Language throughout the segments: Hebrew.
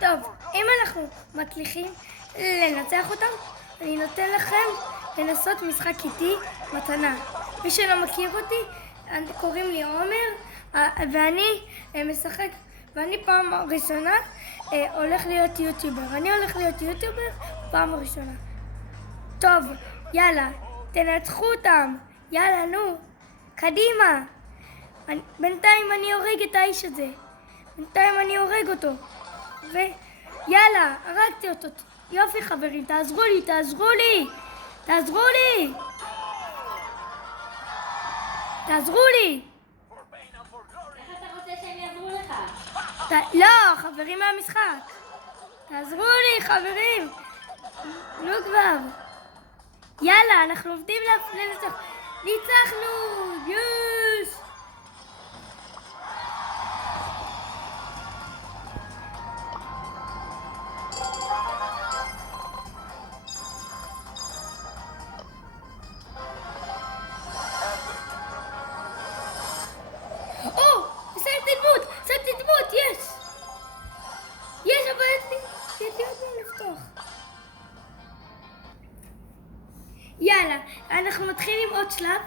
טוב, אם אנחנו מצליחים לנצח אותם, אני נותן לכם לנסות משחק איתי מתנה. מי שלא מכיר אותי, קוראים לי עומר, ואני משחק, ואני פעם ראשונה הולך להיות יוטיובר. אני הולך להיות יוטיובר פעם ראשונה. טוב, יאללה, תנצחו אותם. יאללה, נו, קדימה. בינתיים אני הורג את האיש הזה. בינתיים אני הורג אותו. ויאללה, הרגתי אותו. יופי חברים, תעזרו לי, תעזרו לי! תעזרו לי! תעזרו לי! איך אתה רוצה שהם יעזרו לך? לא, חברים מהמשחק. תעזרו לי, חברים. נו כבר. יאללה, אנחנו עובדים לנצח. ניצחנו! יוס! שמתי דמות, יש! יש, אבל יש לי עוד מה לפתוח. יאללה, אנחנו מתחילים עוד שלב,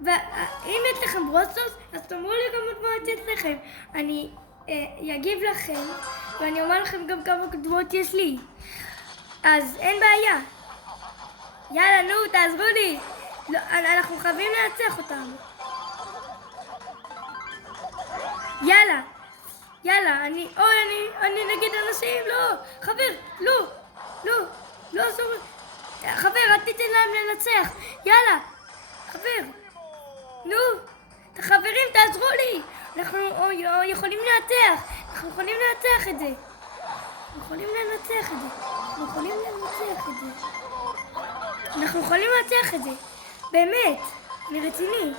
ואם יש לכם ברוסטוס, אז תאמרו לי כמה דמות יש לכם. אני אגיב לכם, ואני אומר לכם גם כמה דמות יש לי. אז אין בעיה. יאללה, נו, תעזרו לי. לא, אנחנו חייבים לנצח אותם. יאללה, יאללה, אני נגד אנשים, לא, חבר, לא, אסור, חבר, אל תיתן להם לנצח, יאללה, חבר, נו, חברים, תעזרו לי, אנחנו יכולים לנצח, אנחנו יכולים לנצח את זה, אנחנו יכולים לנצח את זה, באמת, אני רציני,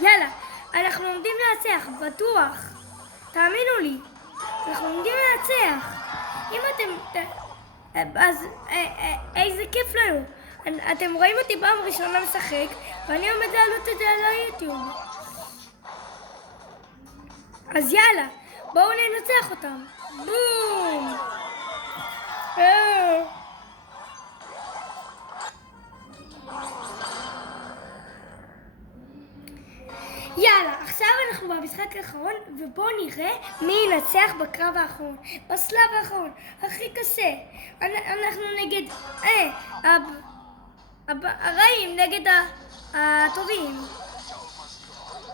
יאללה. אנחנו עומדים לנצח, בטוח. תאמינו לי. אנחנו עומדים לנצח. אם אתם... אז איזה כיף לנו. אתם רואים אותי פעם ראשונה משחק, ואני עומד לעלות את זה על היוטיוב. אז יאללה, בואו ננצח אותם. בום! יאללה, עכשיו אנחנו במשחק האחרון, ובואו נראה מי ינצח בקרב האחרון, בשלב האחרון, הכי קשה. אנחנו נגד הרעים, נגד הטובים.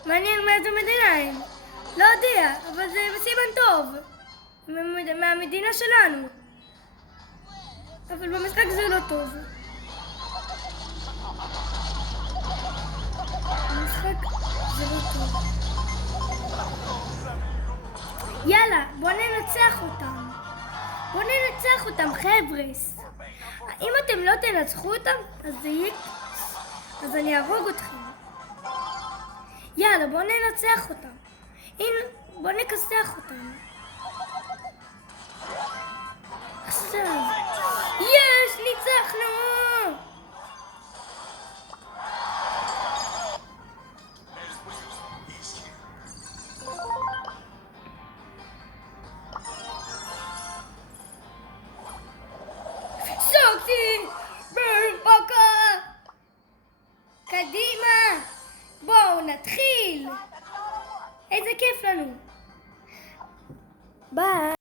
מעניין מאיזו מדינה הם. לא יודע, אבל זה בסימן טוב. מהמדינה שלנו. אבל במשחק זה לא טוב. זה לא טוב. יאללה, בוא ננצח אותם, חבר'ס. אם אתם לא תנצחו אותם, אז אני ארוג אתכם. יאללה, בוא ננצח אותם. בוא נכסח אותם. עכשיו. יש, ניצחנו! קדימה, בואו נתחיל. איזה כיף לנו. ביי.